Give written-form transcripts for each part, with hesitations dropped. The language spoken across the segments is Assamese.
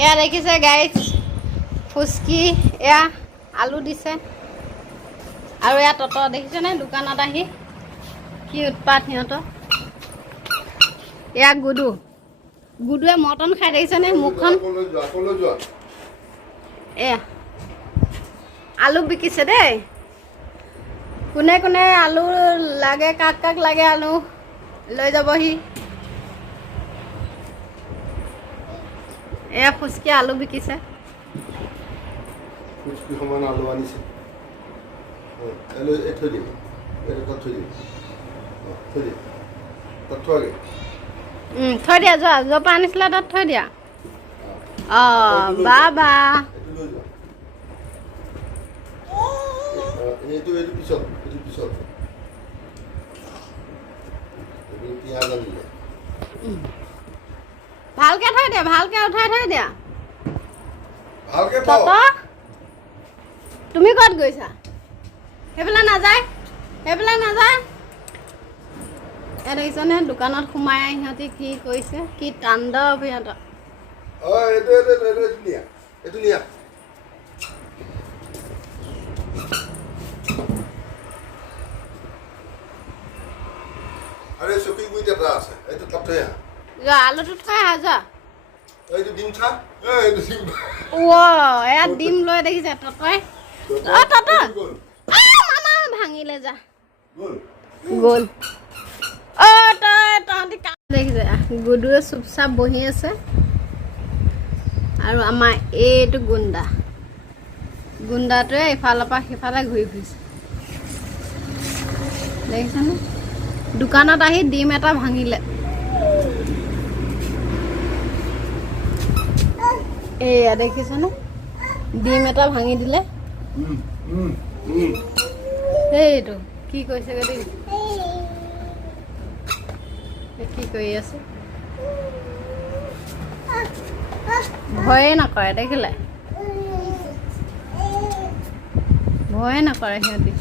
এয়া দেখিছে গাইজ ফুচকি এয়া আলু দিছে আৰু এয়া তত দেখিছেনে দোকানত আহি কি উৎপাত সিহঁতৰ এয়া গুডুৱে মটন খাই দেখিছেনে মুখখন এয়া আলু বিকিছে দেই কোনে কোনে আলু লাগে কাক লাগে আলু লৈ যাবহি এয়া ফুচকি আলু বিকিছে ফুচকি সমান আলু আনিছে এই থৈ দিম এইটো তাত থৈ দিম তাত থোৱাগে থৈ দিয়া য'ৰ পৰা আনিছিলা তাত থৈ দিয়া বাবা এইটো পিছত পিঁয়াজ আনিলে ভালকে থৈ দিয়া ভালকে উঠাই থৈ দিয়া ভালকে তুমি ক'ত গৈছা সেইফালে নাযায় এয়া দেখিছনে দোকানত সোমাই সিহঁতি কি কৰিছে কি তাণ্ডৱ সিহঁতৰ এইটো নিয়া আরে চকী গুইত এটা আছে এইটো তাত থৈ আহা যা আলুটো থৈ আহা যা এইটো ডিম থা এইটো ডিম এয়া ডিম লৈ দেখিছে ততই মামা ভাঙিলে যা গ'ল তহঁতি দেখিছে গুডুৱে চুপচাপ বহি আছে আৰু আমাৰ এইটো গুণ্ডাটোৱে ইফালৰ পৰা সিফালে ঘূৰি ফুৰিছে দেখিছেনে দোকানত আহি ডিম এটা ভাঙিলে এয়া দেখিছেনে ডিম এটা ভাঙি দিলে সেইটো কি কৈছে দেই কি কৰি আছে ভয়ে নকৰে দেখিলে ভয়ে নকৰে সিহঁতি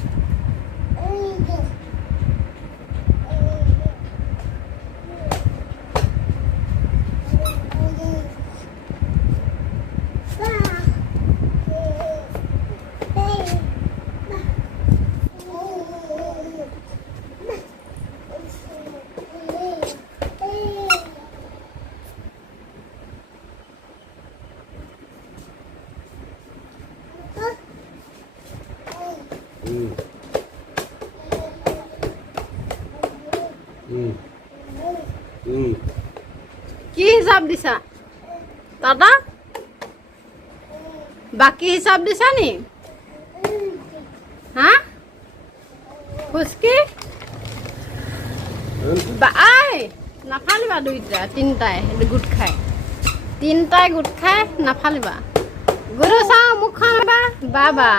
কি হিচাপ দিছা দাদা বাকি হিচাপ দিছা নি হা ফুচকি নাফালিবা দুইটা তিনিটাই গোট খাই নাফালিবা গুৰু চাওঁ মুখখন এবাৰ বাবা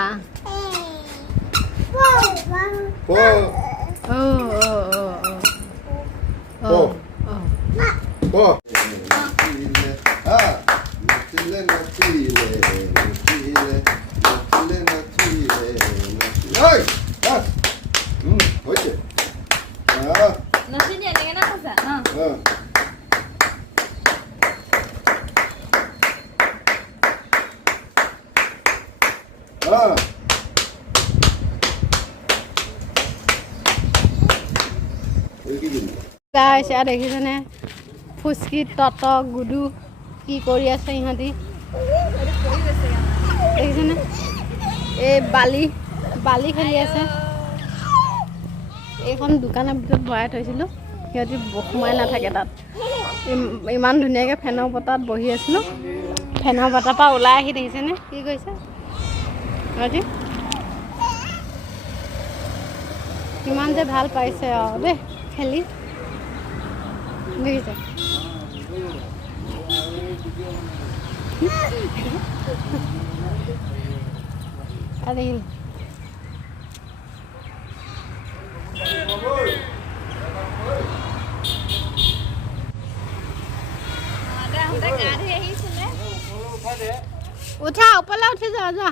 এয়া দেখিছেনে ফুচকি তত গুডু কি কৰি আছে ইহঁতি দেখিছেনে এই বালি খেলি আছে এইখন দোকানৰ ভিতৰত ভৰাই থৈছিলোঁ সিহঁতি সোমাই নাথাকে তাত ইমান ধুনীয়াকৈ ফেনৰ বতাহত বহি আছিলোঁ ফেনৰ বতাহৰ পৰা ওলাই আহি দেখিছেনে কি কৰিছে সিহঁতি কিমান যে ভাল পাইছে আৰু দেই খেলি দেখিছে উঠা ওপৰলৈ উঠি যোৱা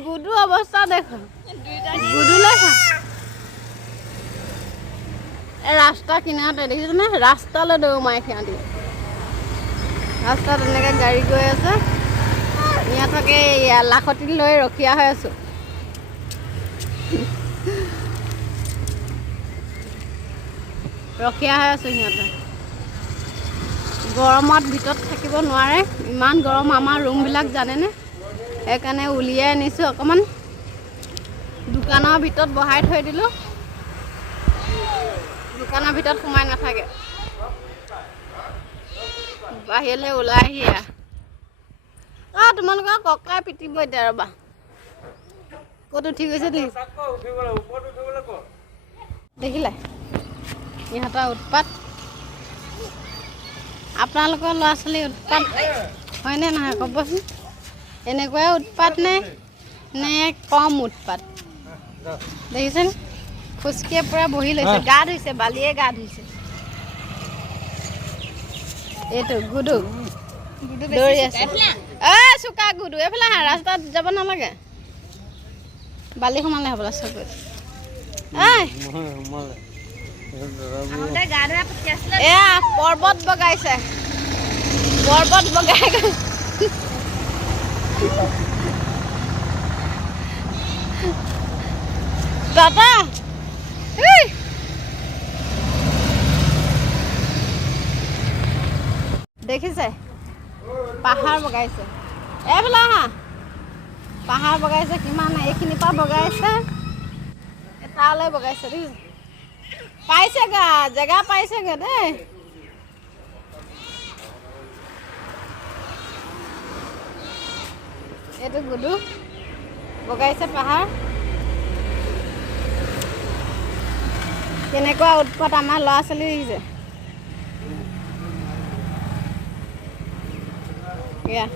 গুডু অৱস্থা দেখোন গুডুলৈ এই ৰাস্তা কিনাৰতে দেখিছেনে? ৰাস্তালৈ দৌৰ মাৰে সিহঁতি। ৰাস্তাত এনেকৈ গাড়ী গৈ আছে। ইহঁতকে লাখতি লৈ ৰখীয়া হৈ আছোঁ। ৰখীয়া হৈ আছোঁ সিহঁতে। গৰমত ভিতৰত থাকিব নোৱাৰে, ইমান গৰম আমাৰ ৰুমবিলাক জানেনে? সেইকাৰণে উলিয়াই আনিছোঁ অকণমান। দোকানৰ ভিতৰত বহাই থৈ দিলোঁ। দোকানৰ ভিতৰত সোমাই নাথাকে। বাহিৰলৈ ওলাই আহি তোমালোকৰ ককাই পিটিব এতিয়া ৰ'বা। ক'ত উঠি গৈছে দেখিলে? ইহঁতৰ উৎপাত। আপোনালোকৰ ল'ৰা ছোৱালী উৎপাত হয়নে নহয় ক'বচোন? এনেকুৱাই উৎপাত নে কম উৎপাত? দেখিছেন? খোজকিয়ে পূৰা বহি লৈছে, গা ধুইছে, বালিয়ে গা ধুইছে। এইটো গুডু দৌৰি আছে। চোকা গুডু এইফালে আহা, ৰাস্তাত যাব নালাগে। বালি সোমালে হ'বলা চকুত। এয়া পৰ্বত বগাইছে, পৰ্বত বগাই গৈ দাদা দেখিছে? পাহাৰ বগাইছে। এইফালে আহা, পাহাৰ বগাইছে। কিমান এইখিনিৰ পৰা বগাইছে, তালৈ বগাইছে। দেখিছে? পাইছেগৈ, জেগা পাইছেগৈ দেই। এইটো গুডু বগাইছে পাহাৰ। কেনেকুৱা উৎপাত আমাৰ ল'ৰা ছোৱালী দেখিছে? এয়া